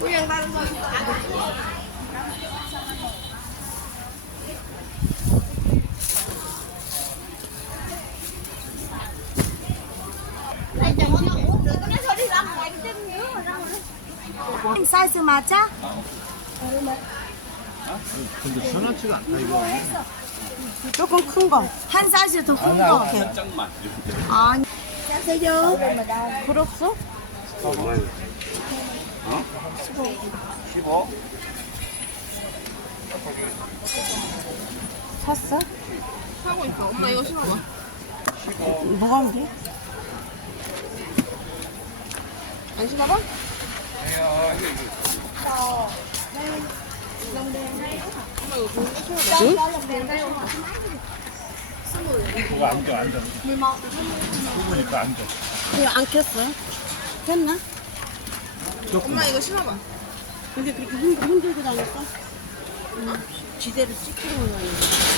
그냥 다른 거. 사이즈 맞아? 근데 편하지가 않다 이거. 조금 큰 거. 한 사이즈 더 큰 거. 아니. 짜세요. 그렇소? 얼마요? 어? 15. 샀어? 하고 있어. 엄마 이거 신어봐. 뭐가 안 돼? 안 신어봐? 엄마 이거 공주 신어봐. 그거 앉아 앉아. 부부니까 앉아. 이거 안 켰어? 켰나? 엄마 이거 신어봐. 근데 그렇게 흔, 흔들고 다녔어? 응. 지대로 찍히고 다녔어.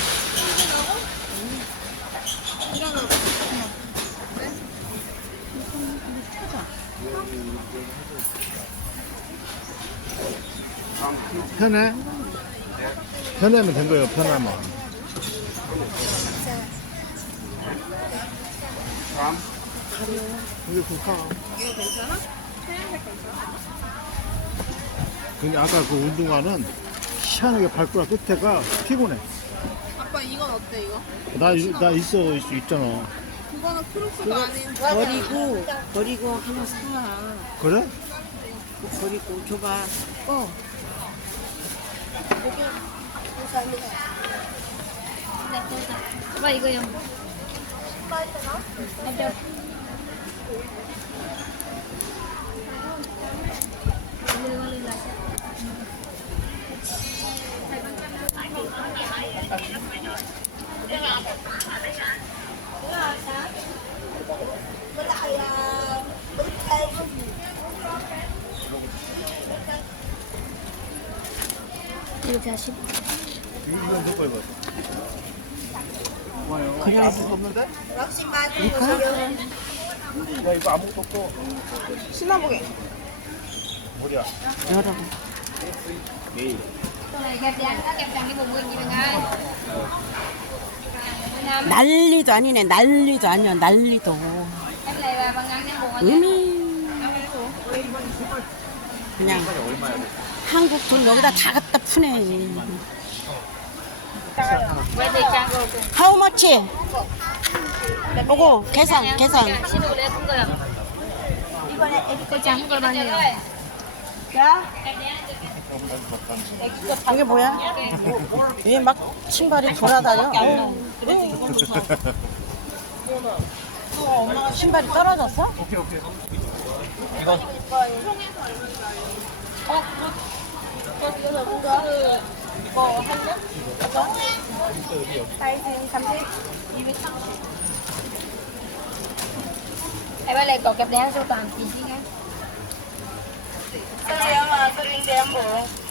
편해? 편하면 된 거예요. 편하면. 이게 좋다. 이거 괜찮아? 하얀색 괜찮아? 근데 아까 그 운동화는 시원하게 밟고 끝에가 피곤해. 아빠 이건 어때 이거? 나, 이- 나 있어, 있, 있잖아. 그거는 크록스가 아닌 버리고, 버리고 하나 사. 그래? 버리고 줘봐. 어. Apa itu yang? Ada. 이 렇게 하시. 이건 누가 입었어? 그냥 없는데? 야, 이거 아무것도 없고. 신어보게. 뭐야? 열어봐. này. 난리도 아니네. 난리도 아니야. 난리도. 음이. 그냥 한국 돈 여기다 다 갖다 푸네. How much? 오고 계산 계산. Rồi. Cô trắng coi bao nhiêu? 이게 뭐야? 얘 막 신발이 돌아다녀. 어. 엄마가 신발이 떨어졌어? 오케이, 오케이. Em ơi, lại có kẹp đen cho toàn tí chứ nghe. 쌀이야, 쌀인데 한 번.